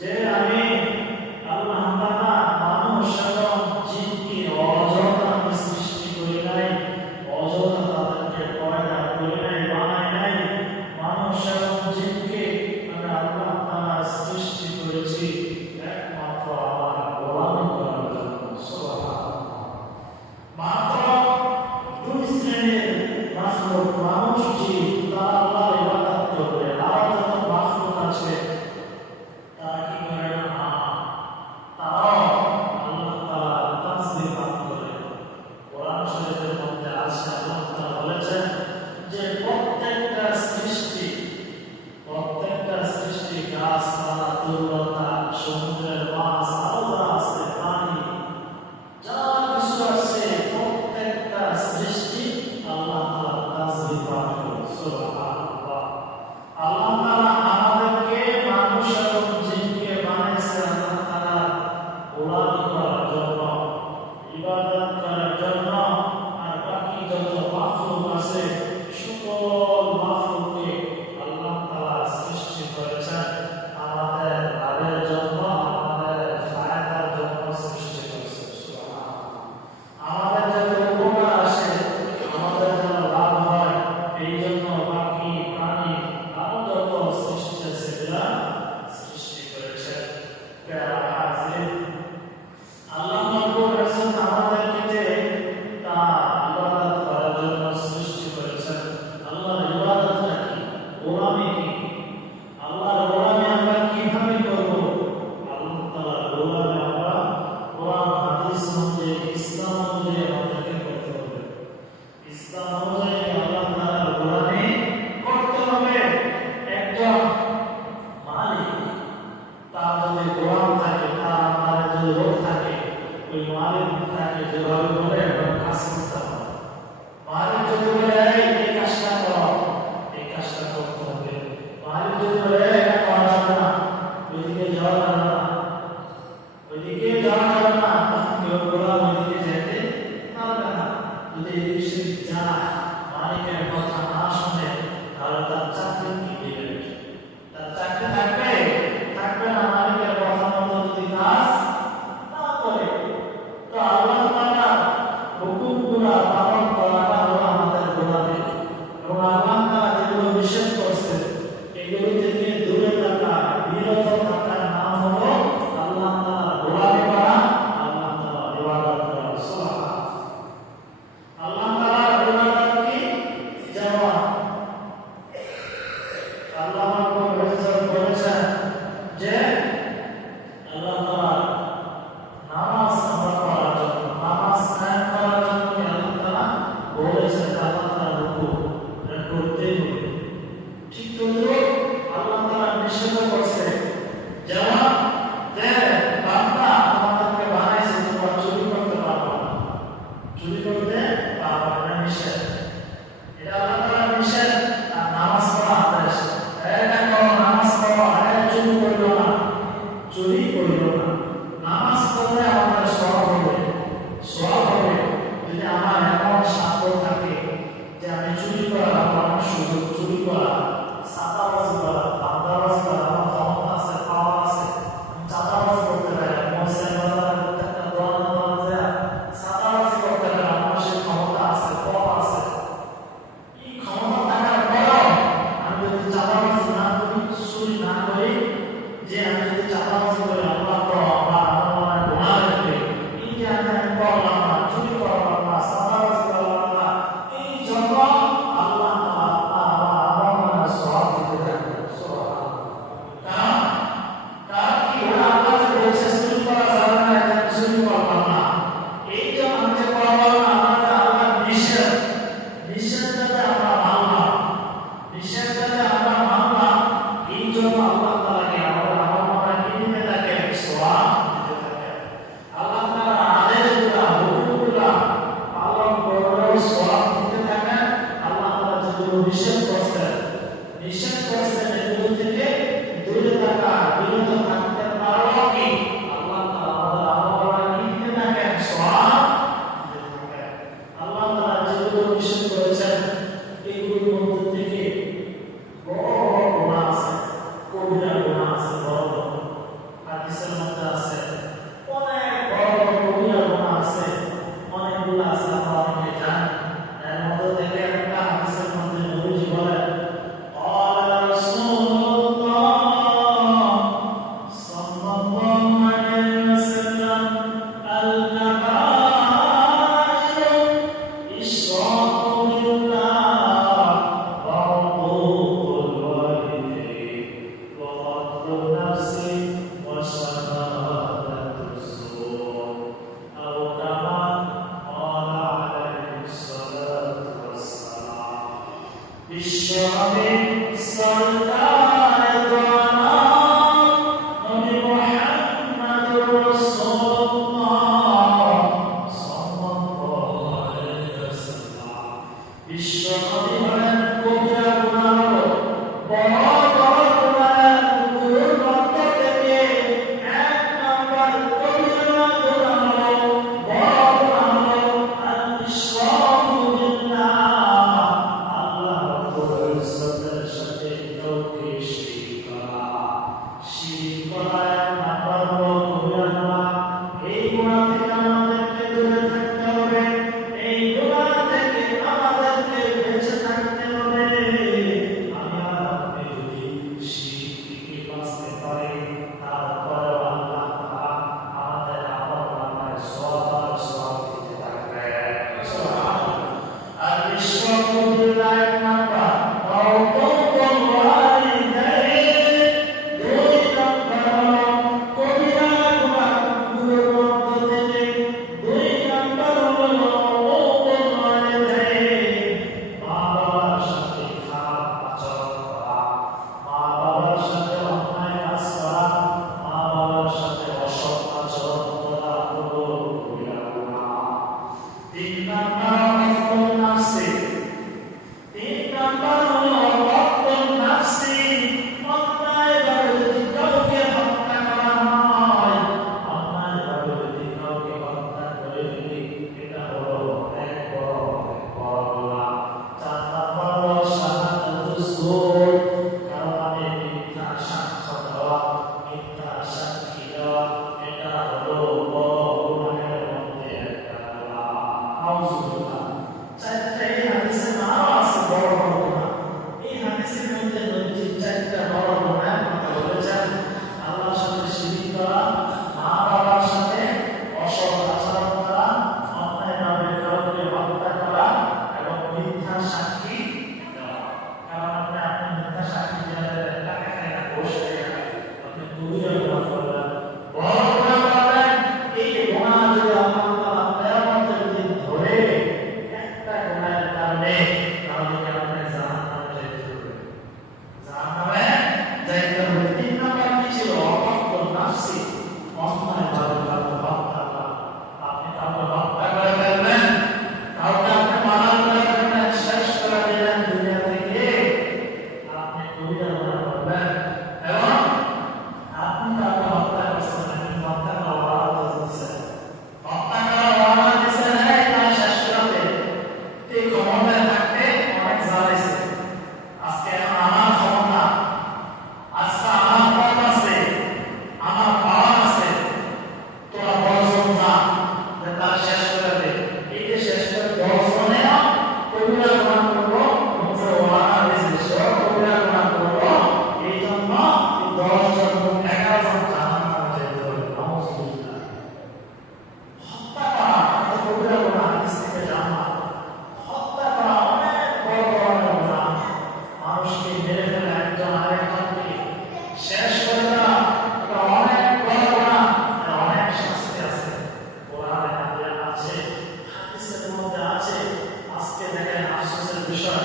যে আমি আল্লাহ তাআলা মানুষ ওই মালিক তাকে যেভাবে বলে কাজ করতে হবে। মালিক যদি বলে এই কাজটা করো, এই কাজটা করতে হবে। মালিক যদি বলে এটা করা যাবে না, ওইদিকে যাওয়া যাবে না, ওইদিকে যাওয়া যাবে না, কেউ গোলাম ওইদিকে যেতে পারবে না। যদি এই বিষয়ে যায়, মালিকের কথা না শুনে, তাহলে তার চাকরি কি দেবে? তার চাকরি থাকবে থাকবে না, মালিকের কথা মতো যদি কাজ না করে। তো আল্লাহ তাআলা হুকুমগুলো তিন নাম্বার হকতুন নাফসি, তিন নাম্বার হলো হকতুন নাফসি। অন্যায়ভাবে যদি কাউকে হত্যা করা হয়, অন্যায়ভাবে যদি কাউকে হত্যা করে ফেলি, এটা হলো এক বড় গুনাহ। চার নাম্বার হলো শাহাদাতুজ যুর, কারণে মিথ্যা সাক্ষ্য দেওয়া, মিথ্যা সাক্ষী দেওয়া, এটা হলো বড় গুনাহের মধ্যে একটা গুনাহ। নাউযুবিল্লাহ। চারটাই হাদিসে নাও আছে বড় বড় গুনাহ। এই হাদিসের মধ্যে নবীজি চারটা বড় গুনাহের কথা বলেছেন। আল্লাহর সাথে শিরক করা, মা বাবার সাথে অসৎ আচরণ করা, অন্যায়ভাবে কাউকে হত্যা করা এবং মিথ্যা সাক্ষী দেওয়া। কারণ আপনি মিথ্যা সাক্ষী দেওয়ার টাকা খায় না, ঘুষ খায় না, আপনি কবিরা গুনাহ করলেন, বড় গুনাহ করলেন। এই গুনাহ যদি আল্লাহ তাআলা কিয়ামতের দিন ধরে একটা গুনাহের কারণে, তাহলে কি আপনি জাহান্নামে যেতে হবে? জাহান্নামে যাইতে হবে। তিন নাম্বার কি ছিল? হকতুন নাফসি, অন্যায়ভাবে কাউকে হত্যা করা। আপনি কাউকে হত্যা করে ফেলবেন, কাউকে আপনি মারা করে ফেলবেন, শেষ করে দিলেন দুনিয়া থেকে, আপনি কবিরা গুনাহ করবেন। এবং আপনি কাউকে হত্যা করছেন, আপনি হত্যা করার ওয়াদা দিয়েছেন, হত্যা করার ওয়াদা দিয়েছেন, এই তাই শেষ করে দে। এই ক্ষমতায় থাকতে অনেক জ্বালাইছে। আজকে এখন আমার ক্ষমতা, আজকে আমার পদ আছে, আমার পাওয়ার আছে, তোরা 10 জন যা, যে তারা শেষ করে দে। এই যে শেষ করে 10 জনেও কবিরা গুনাহ করবো, মুখে ওয়াদা দিয়েছে, সেও কবিরা গুনাহ করবো। এই জন্য এই 10 জন 11 জন জাহান্নামে যেতে হবে। নাউযুবিল্লাহ। হত্যা করা এটা কবিরা গুনাহ, হাদিস থেকে জানলাম। হত্যা করা অনেক বড় ধরনের গুনাহ। মানুষকে মেরে ফেলা, একজন আরেকজনকে শেষ করে দেওয়া, এটা অনেক বড় গুনাহ, এটা অনেক শাস্তি আছে। কোরআনে আছে, হাদিসের মধ্যে আছে। আজকে দেখেন আফসোসের বিষয়,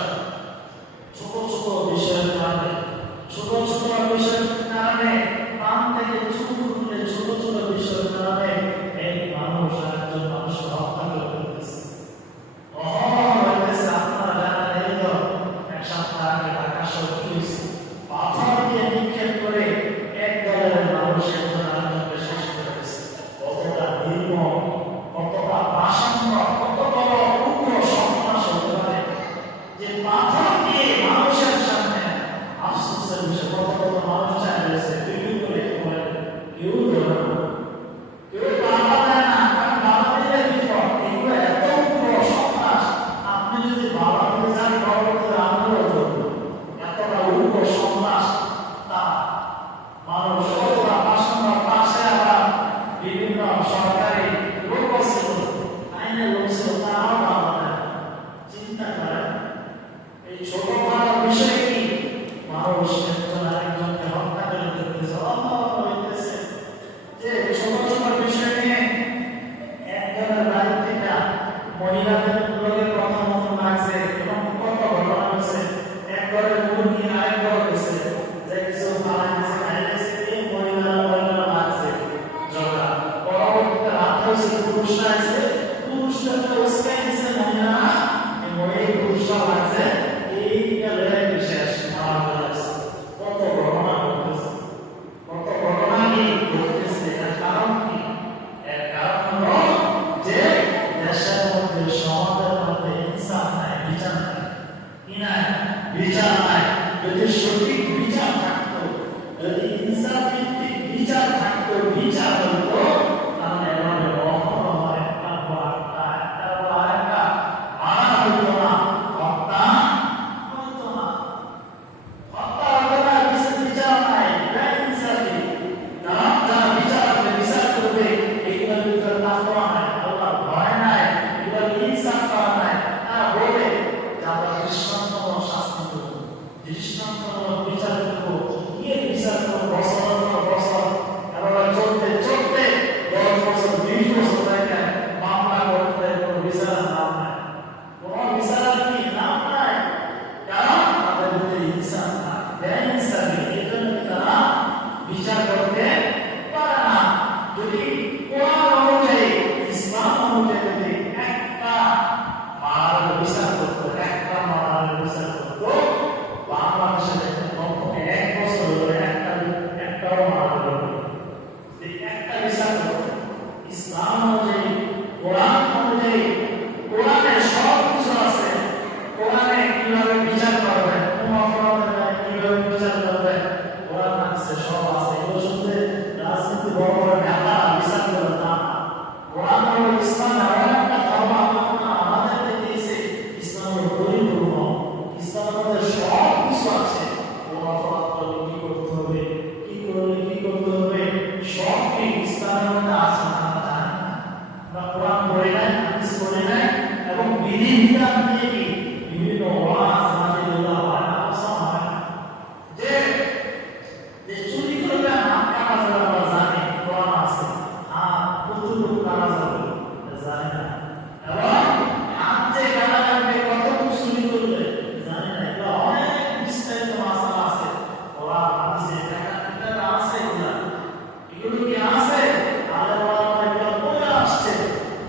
ছোট ছোট বিষয়ের কারণে, ছোট ছোট বিষয়ের কারণে, পান থেকে চুল তুলে ছোট ছোট বিষয়ের কারণে এই মানুষ একজন মানুষকে হত্যা করে ফেলতেছে। আপনারা জানেন, এই তো এক সপ্তাহ আগে ঢাকা শহরে কি হয়েছে? পাথর দিয়ে নিক্ষেপ করে এক দলের মানুষ একজন আরেকজনকে শেষ করে দিয়েছে। কতটা নির্মম, কতটা পাষাণ্ড, কত বড় উগ্র সন্ত্রাস হতে পারে যে পাথর দিয়ে মানুষের সামনে। আফসোসের বিষয়, কত কত মানুষ চায় রয়েছে বিভিন্ন করে কেউ ধরে না, কেউ বাধা দেয় না, কারণ বাধা দিলে বিপদ। এগুলো এত উগ্র সন্ত্রাস, আপনি যদি বাধা দিতে যান পরবর্তীতে আন্দোলন করবেন। এতটা উগ্র সন্ত্রাস তারা, মানুষ কতটা পাষাণ্ড। পাশে আবার বিভিন্ন সরকারি লোক ছিল, আইনের লোক ছিল, তারাও বাধা দেয় না। চিন্তা করেন এই ছোটখাটো বিষয় কি মানুষ একজন আরেকজনকে হত্যা করে ফেলতেছে, অন্যভাবে হইতেছে। যে ছোট ছোট বিষয় নিয়ে একজনের বাড়ি থেকে মহিলাদের লোকের কথা মতো লাগছে, এবং কত ঘটনা হচ্ছে। এক ঘরের মুরগি আরেক ঘর গেছে, যে কিছু পালা গেছে, খাই গেছে, এই মহিলারা লাগছে ঝগড়া। পরবর্তীতে রাত হয়েছে, পুরুষরা আছে, পুরুষদেরকে উস্কাই দিচ্ছে মহিলারা, এই পুরুষরা লাগছে, এই গেলে বিশেষ আমার লাগছে। কত ঘটনা ঘটতেছে, কত ঘটনা কি ঘটতেছে। এর কারণ কি? এর কারণ হলো যে দেশের মধ্যে, সমাজের মধ্যে ইনসাফ নাই, বিচার নাই। কি নাই? বিচার নাই। যদি সঠিক বিচার থাকতো, যদি ইনসাফ ভিত্তিক বিচার থাকতো, বিচার হতো, তাহলে এভাবে কখনো একটা মারা হইতো না, হত্যা হইতো না। বিধিবিধান দিয়ে কি বিভিন্ন ওয়াজ মাহফিলুল্লাহ হয় না, আলোচনা হয় না, যে যে চুরি করলে হাত কাটা যাবে আমরা জানি, কোরআন আছে, হাত কতটুকু কাটা যাবে জানি না, এবং হাত যে কাটা যাবে কতটুকু চুরি করলে জানি না, এগুলো অনেক বিস্তারিত মাসালা আছে, কোরআন হাদিসে এটা আছে, এগুলো কি আছে তাহলে ওরা এগুলো পড়ে আসছে,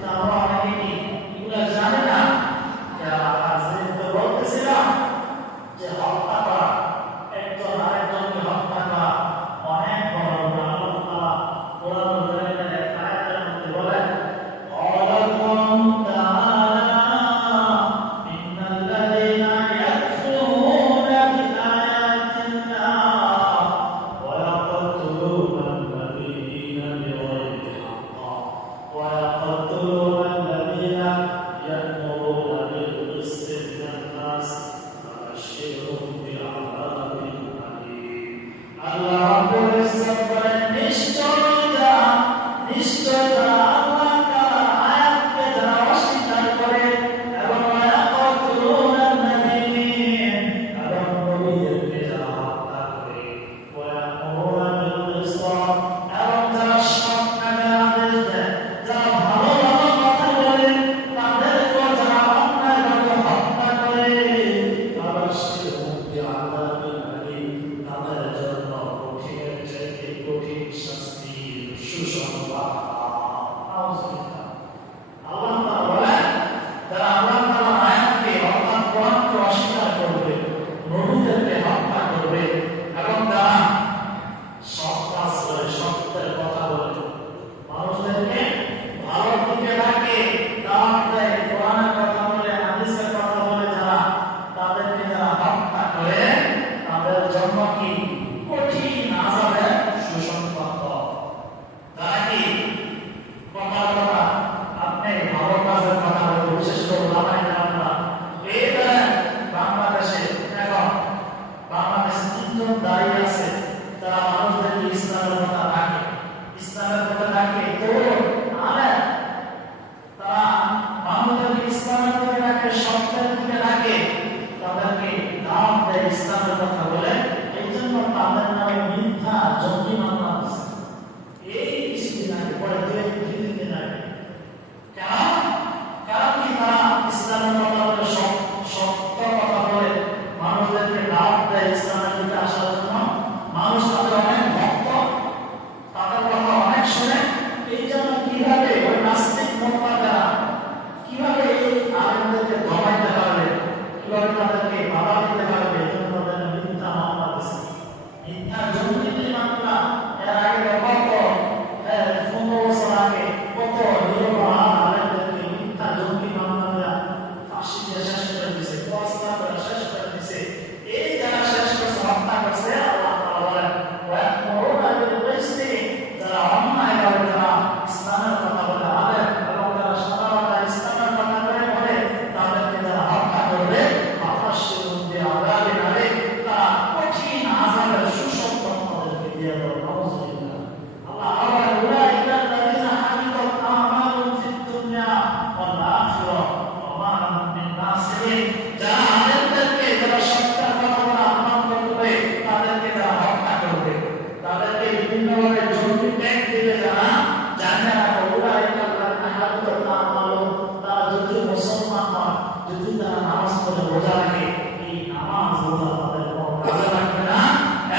তারপর অনেকে কি এগুলো জানে না। বলতেছিলাম যে হত্যা করা, একজন আরেকজনকে হত্যা করা অনেক বড় গুনাহ। আল্লাহ তাআলা কোরআন কারীমের এক আয়াতের মধ্যে বলেন, আল্লাহু তাআলা ইন্নাল্লাযীনা ইয়াকফুরুনা বিআয়াতিল্লাহ ওয়া ইয়াকতুলুনা আল-নাবিয়্যিনা বিগাইরি হাক্ক ওয়া ইয়াকতুলুনা আল্লাযীনা يأمرون بالقسط من الناس فبشرهم بعذاب أليم। আল্লাহ রাব্বুল ইজ্জত বলেন, নিশ্চয় তারা আল্লাহ তাআলার আয়াতকে যারা অস্বীকার করে এবং ওয়ায়াকতুলুনা আন-নাবিয়্যিন এবং নবীদেরকে যারা হত্যা করে, ওয়ায়ামুরুনা বিল কিসত এবং যারা সৎ কাজের আদেশ দেয়, যারা ভালো ভালো কথা বলে, তাদেরকে যারা অন্যায়ভাবে হত্যা করে, ফাবাশশিরহুম বিআযাবিন আলীম, তাদের জন্য কঠিনের চাইতে কঠিন শাস্তির সুসংবাদ। আল্লাহ তাআলা বলেন, যারা আল্লাহ তাআলার আয়াতকে অর্থাৎ কোরআনকে অস্বীকার করবে, নবীদেরকে হত্যা করবে এবং যারা সৎ কাজ করে, সত্যের কথা বলে, মানুষদেরকে ভালোর দিকে ডাকে, দাওয়াত দেয়, কোরআনের কথা বলে, হাদিসের কথা বলে, যারা তাদেরকে যারা হত্যা করে, তাদের জন্য কি কঠিন আযাবের সুসংবাদ। তারা কি কথার কথা, আপনি ভালো কাজের কথা বলে, বিশেষ করে লামাই আমরা এই বাংলাদেশে এখন বাংলাদেশে 3 জন দাঁড়িয়ে আছে, তারা মানুষদেরকে ইসলামের কথা ডাকে, ইসলামের কথা ডাকে, তারা মানুষদেরকে ইসলামের দিকে ডাকে, সত্যের দিকে ডাকে, তাদেরকে দাওয়াত দেয়, ইসলামের কথা বলে, এই জন্য তাদের নামে মিথ্যা জঙ্গি মামলা আছে। এই কিছুদিন আগে, পরে 2-3 দিন আগে, কারণ কি তারা ইসলামের কথা বলে, সত্য কথা বলে, মানুষদেরকে দাওয়াত দেয় ইসলামের দিকে আসার জন্য, মানুষ তাদের অনেক ভক্ত, তাদের কথা অনেক শোনে, এই জন্য কিভাবে ওই নাস্তিক মোত্তাকিরা কিভাবে এই আলেমদেরকে দমাইতে পারবে, কিভাবে তাদেরকে বাধা দিতে পারবে, এই জন্য তাদের মিথ্যা মামলা দিচ্ছে, মিথ্যা জঙ্গি মামলা। এর আগে কত 15 বছর আগে কত আলেমদেরকে মিথ্যা জঙ্গি মামলা দেওয়া, ফাঁসি দিয়ে শেষ করে দিচ্ছে, প্রস্তাব করে শেষ করে দিচ্ছে। এই যারা শেষ করছে, হত্যা করছে, আল্লাহ তাআলা বলেন, ওয়ায়ামুরুনা বিল কিসত, যারা অন্যায়ভাবে যারা ইসলামের কথা বলে, আলেম এবং যারা সাধারণত ইসলামের কথা বলে, তাদেরকে যারা হত্যা করবে, ফাবাশশিরহুম বিআযাবিন আলীম, তারা কঠিন আযাবের সুসংবাদ তাদেরকে দিয়ে দেবে। নাউযুবিল্লাহ। আল্লাহ বলেন, উলাইকা আল্লাযীনা হাবিতাত আমালুহুম ফিদ দুনিয়া ওয়াল আখিরাহ ওয়া মা লাহুম মিন নাসিরিন। যারা আলেমদেরকে, যারা সত্যের কথা বলে অপমান করবে, তাদেরকে যারা হত্যা করবে, তাদেরকে বিভিন্নভাবে জঙ্গি ট্যাগ দিবে, যারা জানে না, উলাইকা আল্লাযীনা হাবিতাত আমালুহুম, তারা যদি মুসলমান হয়, যদি তারা নামাজ পড়ে, রোজা রাখে, এই নামাজ রোজা তাদের কোনো কাজে লাগবে না,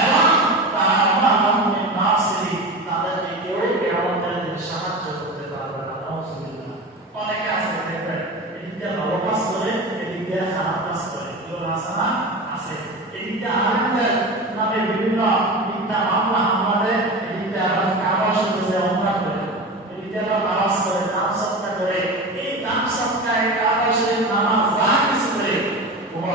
এবং তারা মা লাহুম মিন নাসিরিন, তাদেরকে কেউ কিয়ামতের দিন সাহায্য করতে পারবে না। নাউযুবিল্লাহ। অনেকে আছে দেখবেন, এদিকে ভালো কাজ করে, এদিকে খারাপ কাজ করে, এগুলো আছে না? আছে। এদিকে আলেমদের নামে বিভিন্ন মিথ্যা মামলা আমাদের, এদিকে আবার কাবা শরীফে ওমরা করে, এদিকে আবার নামাজ করে, দান সদকা করে, এই দান সদকা, এই কাবা শরীফ নামাজ যা কিছু করে, কোনো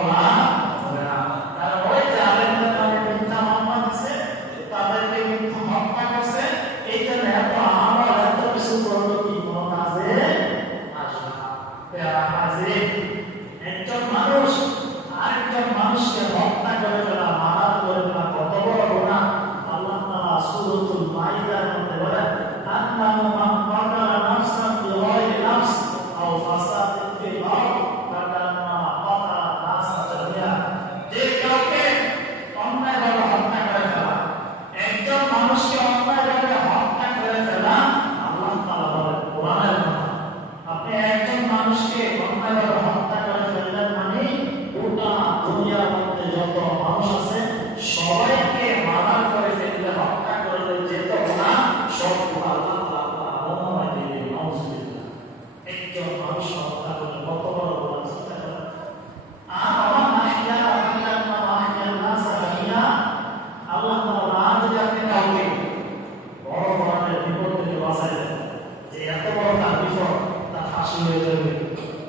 হয়ে যাবে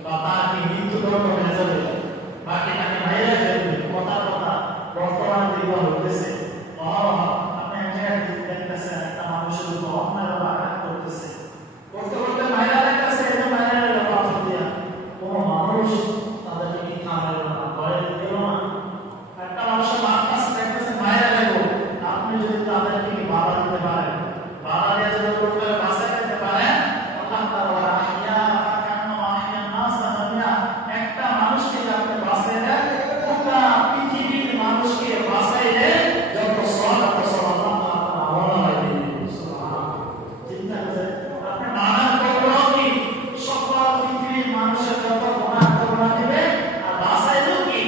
বা তাকে মৃত্যুদণ্ড হয়ে যাবে, বাকি তাকে মাইরা ফেলবে। কথার কথা বর্তমান দিকে হইতেছে আপনি এক জায়গায় দেখতেছেন একটা মানুষের উপর অন্যায় আঘাত করতেছে, করতে করতে মাইরা দেখতেছে, এটা মাইরা গেল পাথর দিয়া, কোনো মানুষ তাদেরকে কি থামাইল না, ঘরে দিল না। একটা মানুষের মাথাস দেখতেছে মাইরা গেল, আপনি যদি তাদেরকে বাধা দিতে পারেন, বাধা দিয়ে যদি করতে বাঁচাই দিতে পারেন, আল্লাহ তাআলা আহিয়া কান্না আহিয়া নাস দুনিয়া একটা মানুষকে আপনি বাঁচাই দেন, পুরো পৃথিবীর মানুষকে বাঁচাই দেন, যত সওয়াব এত সওয়াব আল্লাহ তাআলা আমল দিবেন। সুবহানাল্লাহ। চিন্তা করেন আপনি মানার করলো কি সকল পৃথিবীর মানুষের যত গুনাহ দিবে, আর বাঁচাই দেন কি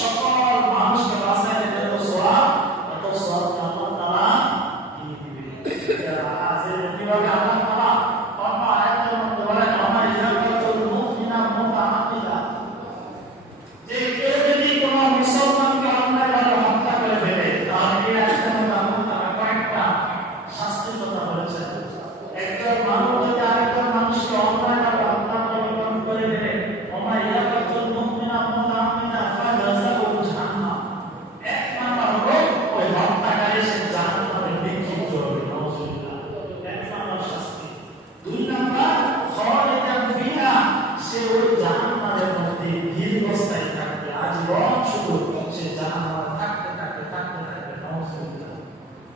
সকল মানুষকে বাঁচাই দেন, যত সওয়াব আল্লাহ তাআলা দিয়ে দিবেন। আজের কিভাবে আল্লাহ তাআলা অন্য আয়াতের মধ্যে বলেন ওমা ইয়াকাতুল মুমিনা মুতাআকিদা, যে কেউ যদি কোনো মুসলমানকে অন্যায়ভাবে হত্যা করে ফেলে তাহলে এই আয়াতের মধ্যে আল্লাহ তাআলা কয়েকটা শাস্তির কথা বলেছেন। একজন মানুষ যদি আরেকজন মানুষকে অন্যায়ভাবে হত্যা করে ফেলে ওমা ইয়াকাতুল মুমিনা মুতাআকিদা ফাজাযাউ জাহান্নাম, এক নাম্বার হলো ওই হত্যাকারী সে জাহান্নামে নিক্ষিপ্ত হবে। নাউযুবিল্লাহ। এক নাম্বার শাস্তি। দুই নাম্বার খালিদান ফিহা, সে ওই জাহান্নামের মধ্যে দীর্ঘস্থায়ী থাকবে, আজীবন শুধু সে জাহান্নামে থাকতে থাকবে। নাউযুবিল্লাহ।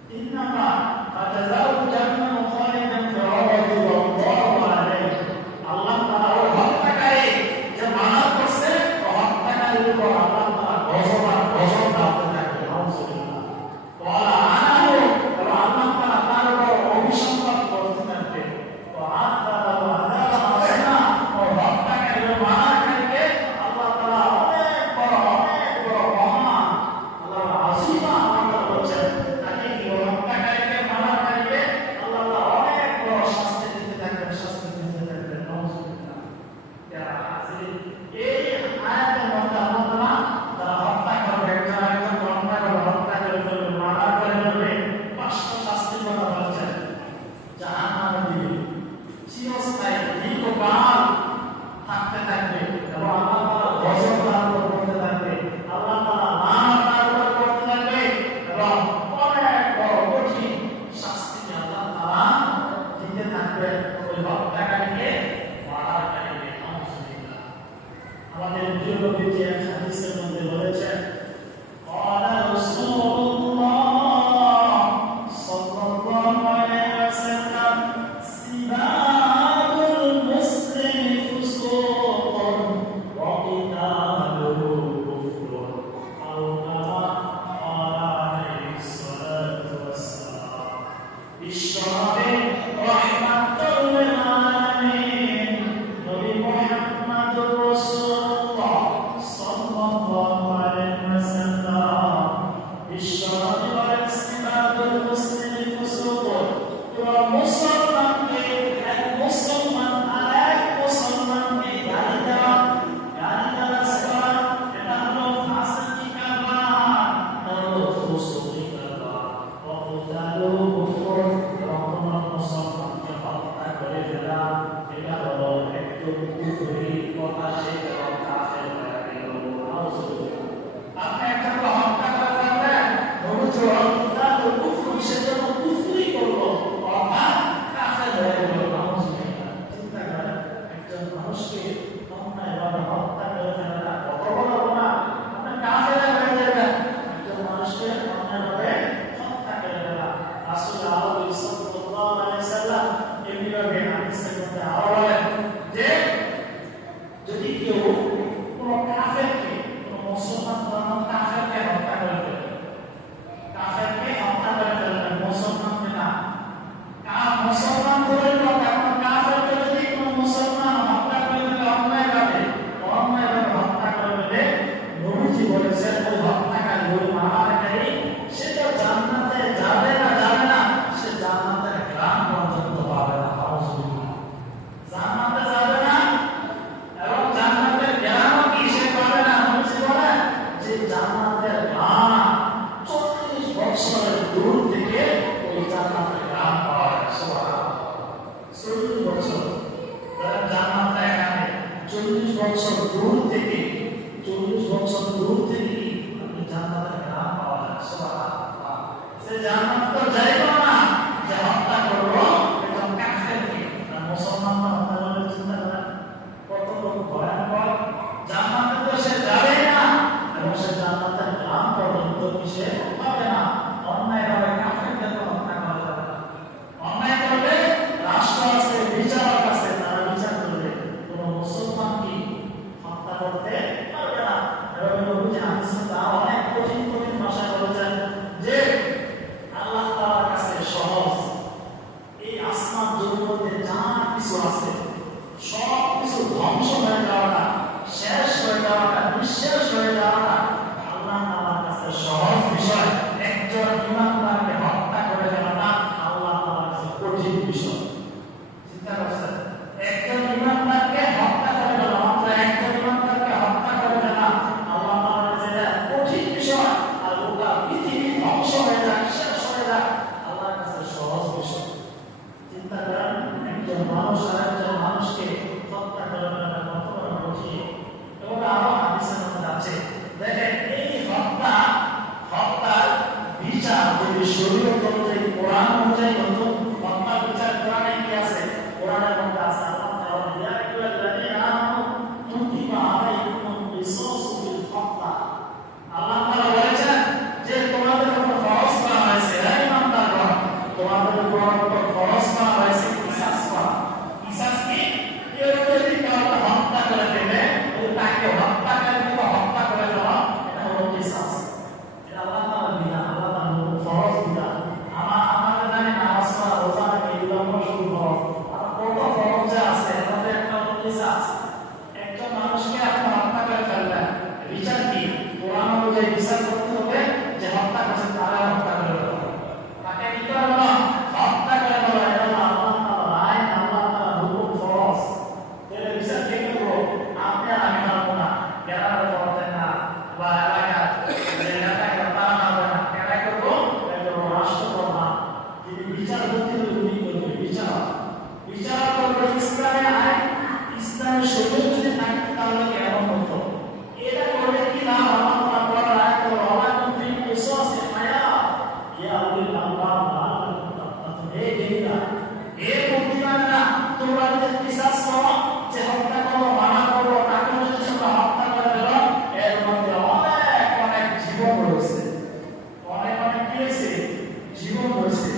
তিন নাম্বার ফাজাযাউ জাহান্নাম খালিদান ফিহা ওয়াল্লাহু আলাইহি, আল্লাহ তাআলা ওই হত্যাকারী যে মানা করছে ওই হত্যাকারীর উপর আল্লাহ তাআলা গজব ডালতে থাকবে। নাউযুবিল্লাহ। ওয়ালা আনাহু, এবং আল্লাহ তাআলা তার উপর অভিসম্পাদ করতে থাকবে। ওয়াআদাবু আযাবান আযীমা, ওই হত্যাকারী ও মানাকারীকে আল্লাহ তাআলা অনেক বড় মহান আল্লাহ আযীমা আল্লাহ তাআলা বলেছেন, তাকে কি ওই হত্যাকারীকে মানাকারীকে আল্লাহ তাআলা অনেক বড় শাস্তি দিতে থাকবেন। নাউযুবিল্লাহ। যারা হাজির এই আয়াতের মধ্যে আল্লাহ তাআলা যারা হত্যা করবে, একজন অন্যায়ভাবে হত্যা করে ফেলবে, মারা করে ফেলবে, পাঁচটা শাস্তির কথা বলেছেন। জাহান্নামে দিবে, চিরস্থায়ী দীর্ঘকাল থাকতে থাকবে, এবং আল্লাহ তাআলা গজব তার উপর করতে থাকবে, আল্লাহ তাআলা লানত তার উপর করতে থাকবে, এবং অনেক বড় কঠিন শাস্তি আল্লাহ তাআলা দিতে থাকবে ওই হত্যাকারীকে, মারাকারীকে। নাউযুবিল্লাহ। আমাদের প্রিয় নবী যে হাদিসের মধ্যে বলেছেন قال رسول الله صلى الله عليه وسلم سباب المسلم فسوق وقتاله كفر أو كما قال عليه الصلاة والسلام। বিশ্বনবী রাহমাতুল লিল আলামিন নবী মুহাম্মদুর রাসূলুল্লাহ সাল্লাল্লাহু আলাইহি ওয়াসাল্লাম বিশ্বনবী বলেন সিবাবুল মুসলিমি ফুসুক, পুরো মুসলমানকে এক মুসলমান আরেক মুসলমানকে গালি দেওয়া সবার এটা হলো ফাসিকি কারবার, এটা হলো ফুসুকি কারবার। ওয়াকুতালু কুফর, এবং কোন মুসলমানকে হত্যা করে ফেলা, এটা হলো একদম কুফরি কথা, সে কাফের হয়ে গেল। নাউযুবিল্লাহ। আপনি একজনকে হত্যা করে ফেললেন, ওয়াকুতালু কুফর, সে যখন কুফরি করলো অর্থাৎ কাফের হয়ে গেল। নাউযুবিল্লাহ। চিন্তা করেন একজন মানুষকে অন্যায়ভাবে হত্যা করে ফেলা কত বড় গুনাহ, আপনি কাফের হয়ে যাবেন। একজন মানুষকে অন্যায়ভাবে হত্যা করে ফেলা, রাসূল আরবি সাল্লাল্লাহু আলাইহি সাল্লাম এইভাবে হাদিসের মধ্যে আরো বলেন যে যদি কেউ কোনো কাফেরকে, কোনো মুসলমান ধর্ম কাফেরকে হত্যা করে ফেলে, কাফেরকে হত্যা করে ফেলে, মুসলমানকে না, মুসলমান ধরে কোনো কাফেরকে যদি কোনো মুসলমান হত্যা করে ফেলে অন্যায়ভাবে, বছর দূর থেকে 40 বছর দূর থেকে আপনি জান্নাতের গ্রাম পাওয়া যায়। সুবহানাল্লাহ। সে জান্নাত তো যাইব না যে হত্যা করবো একজন কাফেরকে। মুসলমান হত্যা করলে চিন্তা করেন কত ভয়ঙ্কর। জান্নাতে তো সে যাবে না এবং সে জান্নাতের গ্রাম পর্যন্ত সে পাবে না। অন্যায় ভাবে কাফেরকে তো হত্যা করা যাবে না। অন্যায় করলে রাষ্ট্র আছে, বিচারক আছে, তারা বিচার করবে। কোনো মুসলমান কি হত্যা করতে পারবে না। এবং নবীজি হাদিসে তা অনেক কঠিন কঠিন ভাষায় বলেছেন যে আল্লাহ তাআলার কাছে সহজ এই আসমান জগতে যা কিছু আছে সব কিছু ধ্বংস হয়ে যাওয়াটা, শেষ হয়ে যাওয়াটা, নিঃশেষ হয়ে যাওয়াটা আল্লাহ তাআলার কাছে সহজ বিষয়। একজন ইমানদারকে হত্যা করে ফেলাটা আল্লাহ তাআলার কাছে কঠিন বিষয়। চিন্তা করছেন, একজন ইমানদারকে হত্যা করে ফেলা, মাত্র একজন ইমানদারকে হত্যা করে ফেলা আল্লাহ তাআলার কাছে এটা কঠিন বিষয়। আর গোটা পৃথিবী ধ্বংস হয়ে যাক, শেষ হয়ে যাক, আল্লাহর কাছে সহজ বিষয়। চিন্তা করেন, একজন মানুষ আর একজন মানুষকে হত্যা করে ফেলাটা কত বড় কঠিন। এবং আরো হাদিসের মধ্যে আছে, দেখেন এই হত্যার বিচার যদি শরীয়ত অনুযায়ী, কোরআন অনুযায়ী হতো, হত্যার বিচার কোরআনে কি আছে? কোরআনের মধ্যে আছে আল্লাহ তাআলা ইয়া আইয়ুহাল্লাযীনা আমানু কুতিবা আলাইকুমুল কিসাসু ফিল হত্যা। আল্লাহ তাআলা বলেছেন যে তোমাদের উপর ফরজ করা হয়েছে, হে ইমানদারগণ, তোমাদের উপর ফরজ করা হয়েছে কিসাস করা। কিসাস কি? কেউ যদি কাউকে হত্যা করে ফেলে, তাকে হত্যাকারীকে হত্যা করে ফেলা, এটা হলো কিসাস। এটা আল্লাহ তাআলার বিধান, আল্লাহ তাআলার ফরজ বিধান। আমাদের জানি নামাজ পড়া, রোজা রাখা, এগুলো আমরা শুধু ফরজ। আর কত ফরজ যে আছে, তাদের একটা হলো কিসাস। একজন মানুষকে আপনি হত্যা করে ফেললেন, বিচার কি? কোরআন অনুযায়ী বিচার করতে হবে যে হত্যা করেছে তারা হত্যা করে ফেলা, তাকে কি করে বলা? হত্যা করে ফেলা। এটা হলো আল্লাহ তাআলার আইন, আল্লাহ তাআলার হুকুম, ফরজ। তাহলে বিচার কে করবো? আপনি আর আমি পারবো না, গ্রামের পড়তেন না বা এলাকার এলাকায় তারা পারবে না। কেনা করবো একজন রাষ্ট্রপ্রধান, যিনি বিচার করতে উনি করবে বিচারক। বিচারক করবে ইসলামের আইন, ইসলামের শরীয়ত যদি থাকে তাহলে কেমন হতো? এটা করলে কি লাভ? আল্লাহ তাআলা বলার আয়াত হলো ওয়ালাকুম ফিল কিসাসি হায়াত ইয়া উলিল আলবাব লাআল্লাকুম তাত্তাকুন। হে জ্ঞানীরা, হে বুদ্ধিমানেরা, তোমরা যদি কিসাস করো, যে হত্যা করো, মানা করো, তাকে যদি তোমরা হত্যা করে ফেলো, এর মধ্যে অনেক অনেক জীবন রয়েছে, অনেক অনেক কি রয়েছে? জীবন রয়েছে।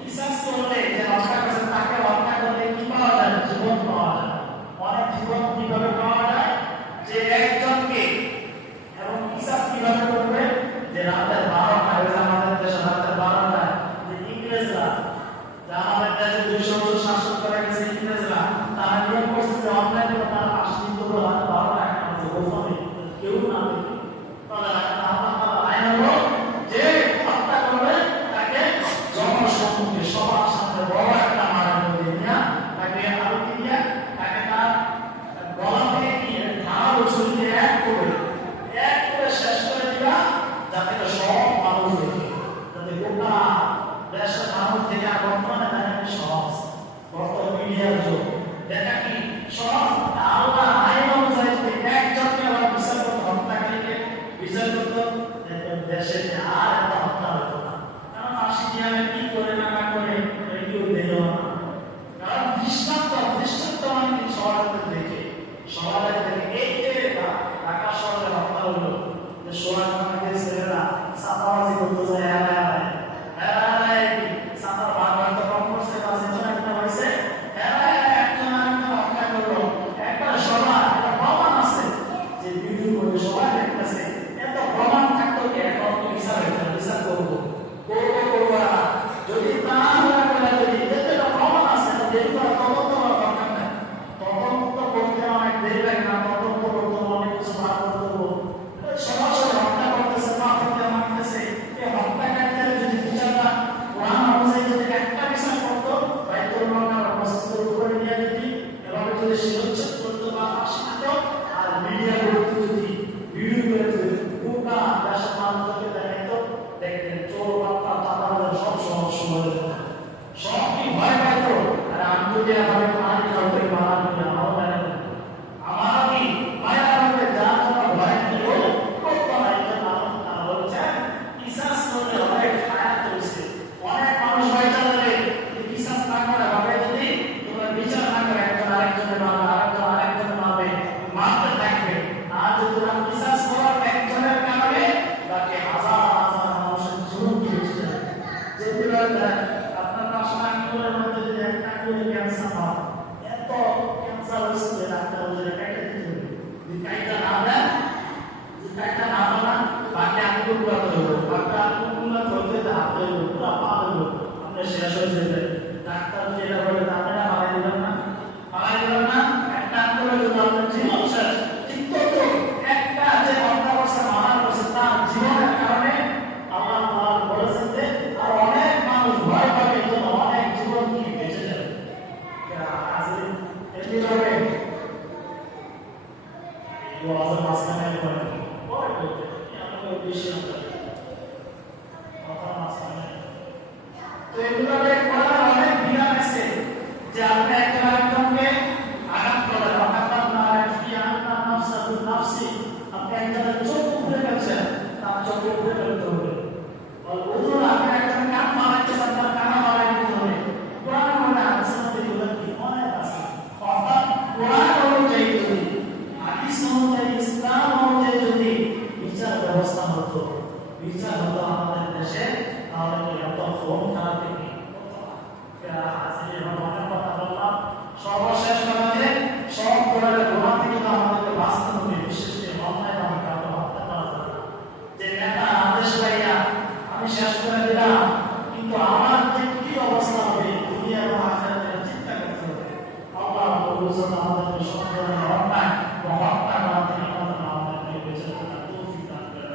কিসাস করলে, যে হত্যা করেছে তাকে হত্যা করলে কি পাওয়া যায়? জীবন পাওয়া যায়। অনেক জীবন কিভাবে পাওয়া যায়? যে একজনকে, এবং কিসাস কিভাবে করবে? যে রাতের 12টায়, আমাদের দেশে রাতের 12টায় যে ইংরেজরা, যে আমাদের দেশে 200 বছর শাসন করে গেছে ইংরেজরা, তারা নিয়োগ করছে যে অনলাইনে তারা ফাঁসি দিতে হবে রাত 12টায়, আমাদের গোপনে কেউ না দেখে। তাহলে আল্লাহ তাআলার আইন হলো যে হত্যা করবে তাকে জনসম্মুখে সবার সামনে বড় একটা মারা দিয়ে দিয়া, তাকে আলোকে দিয়া, তাকে তার গলা থেকে নিয়ে ধারালো ছুরি দিয়ে এক করে শেষ করে দিবা, যাতে সব মানুষ দেখে, যাতে গোটা দেশের মানুষ দেখে। আর বর্তমানে দেখা সহজ, বর্তমান মিডিয়ার যুগ, দেখা কি সহজ। আল্লাহ আইন অনুযায়ী যদি একজনকে আবার বিচার করতে, হত্যাকারীকে বিচার করতো, দেশে আর একটা হত্যা হতো না। কারণ ফাঁসি দিয়ে কি করে না করে কেউ দিল না। কারণ দৃষ্টান্ত অনেক সবার দেখে, সবার দেখে। এই যে ঢাকা শহরে হত্যা হলো, যে সোহাগ খানের ছেলেরা সাপাবাজি করতে যায়, সাপার ভাগ হয়তো কম করছে, একটা হয়েছে, একজন আরেকজন হত্যা করলো, একবার সবার একটা প্রমাণ আছে যে ভিডিও করে সবাই দেখতেছে, এত প্রমাণ থাকতো কি এখন বিচার হইতে, বিচার করবো না। যদি তা যদি এতটা প্রমাণ আছে, দেরি করা তদন্ত করা দরকার নেই। তদন্ত করতে অনেক দেরি লাগে না, তদন্ত করতে অনেক কিছু বার করতে হবো। সরাসরি হত্যা করতেছে, মারতেছে, এই হত্যাকারীদের যদি বিচারটা কোরআন অনুযায়ী যদি একটা বিচার করতো, বাইতুল মামলার মসজিদের উপরে নিয়ে যদি এভাবে যদি শিরোচ্ছেদ করতো বা ফাঁসি দিত, আর মিডিয়া করতে যদি ভিডিও করে যদি গোটা দেশের মানুষকে দেখাইতো, দেখতেন চোর বাপ্পা তাদের সব সময় সব কি ভয় পাইতো। আর আমি যদি এভাবে মারি কাউকে মারা আমারও দেখা আমারও কি কাইটা না দেন, কাইটা না বানা বাকি আঙ্গুলগুলো ধরো, বাকি আঙ্গুলগুলো ধরতে হাতে পুরো পা ধরো, আপনি শেষ হয়ে যাবে। ডাক্তার যেটা বলে আপনারা মারা দিবেন না, মারা দিবেন না, একটা আঙ্গুলে যদি আপনার জীবন শেষ। ঠিক তো একটা যে হত্যা করছে, মারা করছে, তার জীবনের কারণে আল্লাহ তাআলা বলেছেন যে আর অনেক মানুষ ভয় পাবে, এজন্য অনেক জীবন কি বেঁচে যাবে। আজকে এমনি ভাবে এই ওয়াজের মাঝখানে পড়ে পরে বলতে আমাদের উদ্দেশ্য কথা মাঝখানে তো এগুলোকে করার অনেক বিধান আছে যে আপনি একটা আরেকজনকে আঘাত করবেন, আঘাত না রাখি আঘাত নফসাদু নফসি, আপনি একজনের চোখ উপরে ফেলছেন, তার চোখ উপরে ফেলতে হবে। ওজোর আপনি একজন কান মারাইতে চান, তার কানা মারাই দিতে হবে। কোরআন বলে হাদিসের মধ্যে এগুলো কি অনেক আছে। অর্থাৎ কোরআন অনুযায়ী যদি, হাদিস অনুযায়ী, ইসলাম অনুযায়ী যদি বিচার ব্যবস্থা হতো, বিচার হতো আমাদের দেশে, তাহলে কি এত ফোন খারাপ কি সর্বশেষ সমাজে সব ধরনের গুণা থেকে আমাদেরকে বাঁচতে হবে। বিশেষ করে অন্যায় ভাবে কাউকে হত্যা করা যাবে না। যে নেতা আদেশ পাইয়া আমি শেষ করে দিলাম, কিন্তু আমার যে কি অবস্থা হবে দুনিয়া এবং আখিরাতে চিন্তা করতে হবে। আল্লাহ বলেছেন আমাদেরকে সব ধরনের অন্যায় বা হত্যা করা থেকে আমাদেরকে বেঁচে থাকার তৌফিক দান করেন।